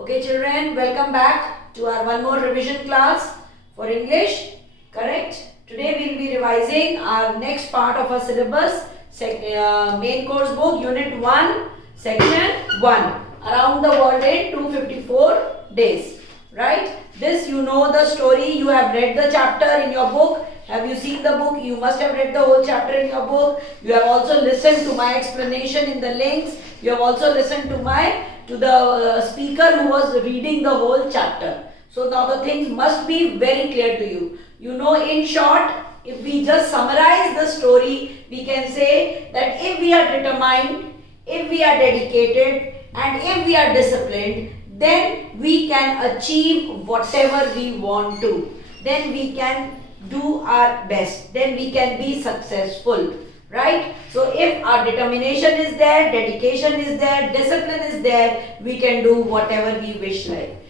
Okay children, welcome back to our one more revision class for English. Correct? Today we will be revising our next part of our syllabus, main course book, unit 1, section 1. Around the world in 254 days. Right? This you know the story, you have read the chapter in your book. Have you seen the book? You must have read the whole chapter in your book. You have also listened to my explanation in the links. You have also listened to the speaker who was reading the whole chapter. So now the things must be very clear to you. You know, in short, if we just summarize the story, we can say that if we are determined, if we are dedicated, and if we are disciplined, then we can achieve whatever we want to. Then we can do our best. Then we can be successful. Right? So if our determination is there, dedication is there, discipline is there, we can do whatever we wish like.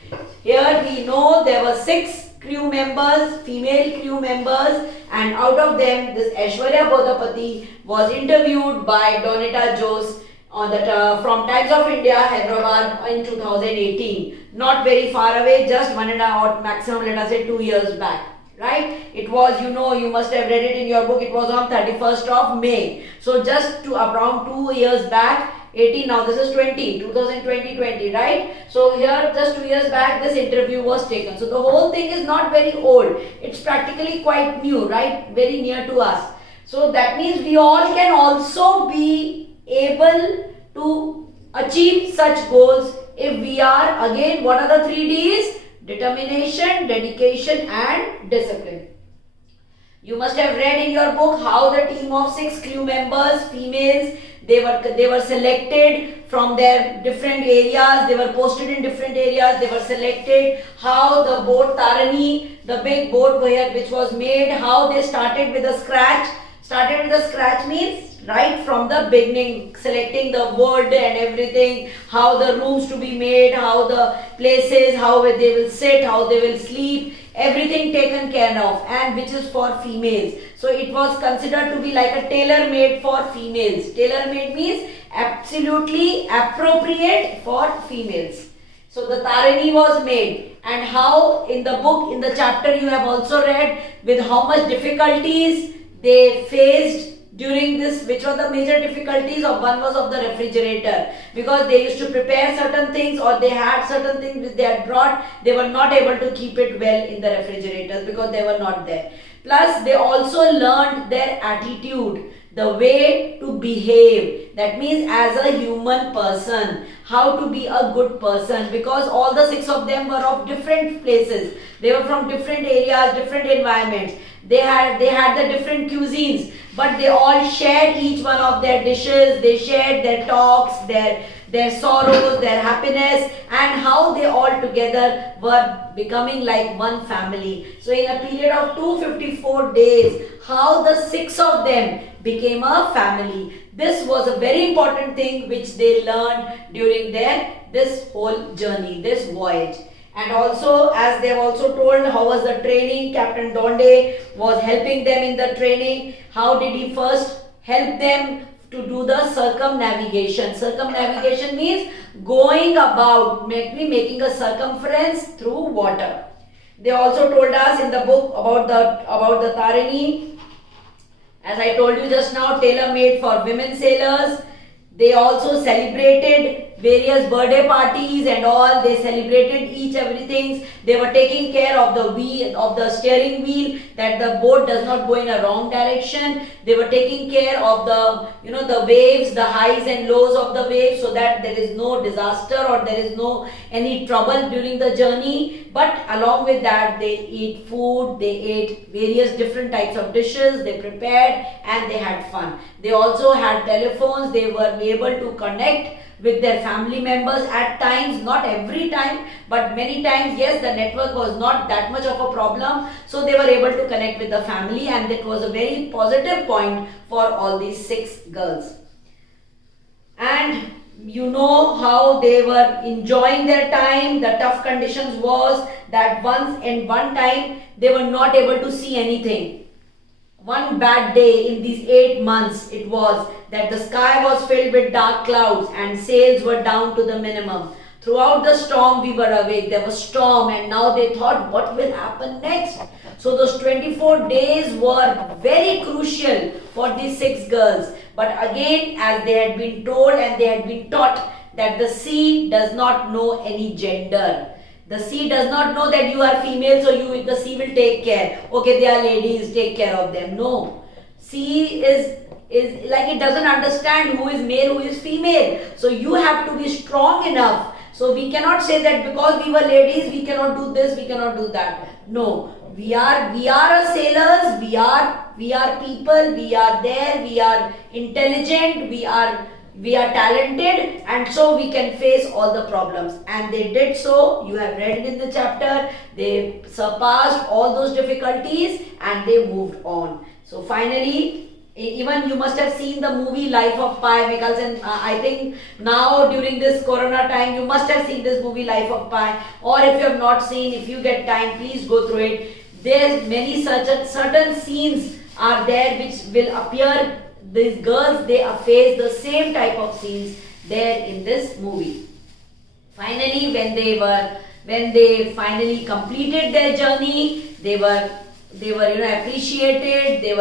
Here we know there were 6 crew members, female crew members, and out of them this Aishwarya Bodapati was interviewed by Donita Jose on from Times of India, Hyderabad in 2018. Not very far away, just 1.5 or maximum let us say 2 years back. Right? It was, you know, you must have read it in your book, it was on 31st of May. So just to around 2 years back, 18 now, this is 2020, right? So here just 2 years back this interview was taken. So the whole thing is not very old. It's practically quite new, right? Very near to us. So that means we all can also be able to achieve such goals if we are, again, what are the 3 Ds? Determination, dedication and discipline. You must have read in your book how the team of 6 crew members, females, they were selected from their different areas, they were posted in different areas, they were selected, how the boat Tarani, the big boat which was made, how they started with a scratch. Started with a scratch means right from the beginning, selecting the wood and everything, how the rooms to be made, how the places, how they will sit, how they will sleep, everything taken care of, and which is for females. So it was considered to be like a tailor-made for females. Tailor-made means absolutely appropriate for females. So the Tarani was made, and how in the book, in the chapter you have also read with how much difficulties they faced during this, which were the major difficulties of. One was of the refrigerator, because they used to prepare certain things or they had certain things which they had brought, they were not able to keep it well in the refrigerators because they were not there. Plus they also learned their attitude, the way to behave, that means as a human person, how to be a good person, because all the 6 of them were of different places, they were from different areas, different environments. They had the different cuisines, but they all shared each one of their dishes, they shared their talks, their sorrows, their happiness, and how they all together were becoming like one family. So in a period of 254 days, how the 6 of them became a family. This was a very important thing which they learned during this whole journey, this voyage. And also, as they have also told, how was the training? Captain Donde was helping them in the training. How did he first help them to do the circumnavigation? Circumnavigation means going about, making a circumference through water. They also told us in the book about the Tarini. As I told you just now, tailor-made for women sailors. They also celebrated various birthday parties and all. They celebrated everything. They were taking care of the wheel, of the steering wheel, that the boat does not go in a wrong direction. They were taking care of the waves, the highs and lows of the waves, so that there is no disaster or there is no any trouble during the journey. But along with that, they eat food, they ate various different types of dishes, they prepared, and they had fun. They also had telephones. They were able to connect with their family members at times, not every time, but many times. Yes, the network was not that much of a problem, so they were able to connect with the family, and it was a very positive point for all these 6 girls. And you know how they were enjoying their time. The tough conditions was that one time they were not able to see anything. One bad day in these 8 months, it was that the sky was filled with dark clouds and sails were down to the minimum. Throughout the storm, we were awake. There was storm, and now they thought, what will happen next? So those 24 days were very crucial for these 6 girls. But again, as they had been told and they had been taught that the sea does not know any gender. The sea does not know that you are female, so the sea will take care. Okay, they are ladies, take care of them. No. Sea is like, it doesn't understand who is male, who is female. So you have to be strong enough. So we cannot say that because we were ladies, we cannot do this, we cannot do that. No. We are sailors, we are people, we are there, we are intelligent, we are talented, and so we can face all the problems. And they did so. You have read it in the chapter. They surpassed all those difficulties and they moved on. So finally, even you must have seen the movie Life of Pi. Mikkelsen, I think now during this corona time, you must have seen this movie Life of Pi. Or if you have not seen, if you get time, please go through it. There's many certain scenes are there which will appear. These girls, they face the same type of scenes there in this movie. Finally, when they finally completed their journey, they were appreciated. They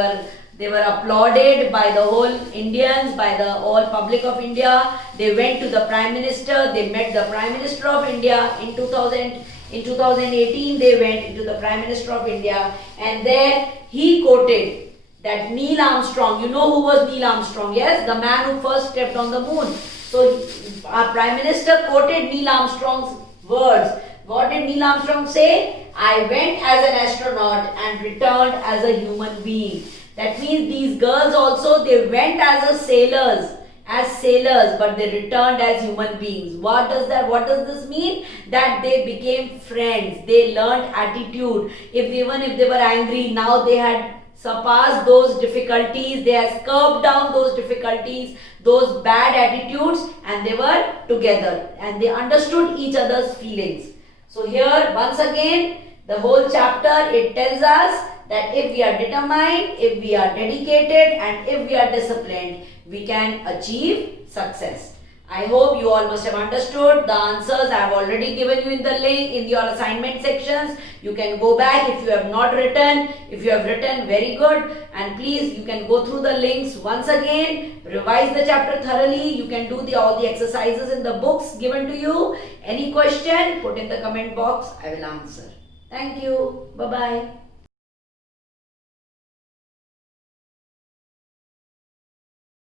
were applauded by the whole Indians, by the whole public of India. They went to the Prime Minister. They met the Prime Minister of India in 2018. They went into the Prime Minister of India, and there he quoted that Neil Armstrong, you know who was Neil Armstrong, yes? The man who first stepped on the moon. So our Prime Minister quoted Neil Armstrong's words. What did Neil Armstrong say? I went as an astronaut and returned as a human being. That means these girls also, they went as sailors, but they returned as human beings. What does this mean? That they became friends. They learned attitude. Even if they were angry, now they had surpassed those difficulties, they have curbed down those difficulties, those bad attitudes, and they were together and they understood each other's feelings. So here once again the whole chapter, it tells us that if we are determined, if we are dedicated, and if we are disciplined, we can achieve success. I hope you all must have understood. The answers I have already given you in the link in your assignment sections. You can go back if you have not written. If you have written, very good. And please, you can go through the links once again. Revise the chapter thoroughly. You can do all the exercises in the books given to you. Any question, put in the comment box. I will answer. Thank you. Bye-bye.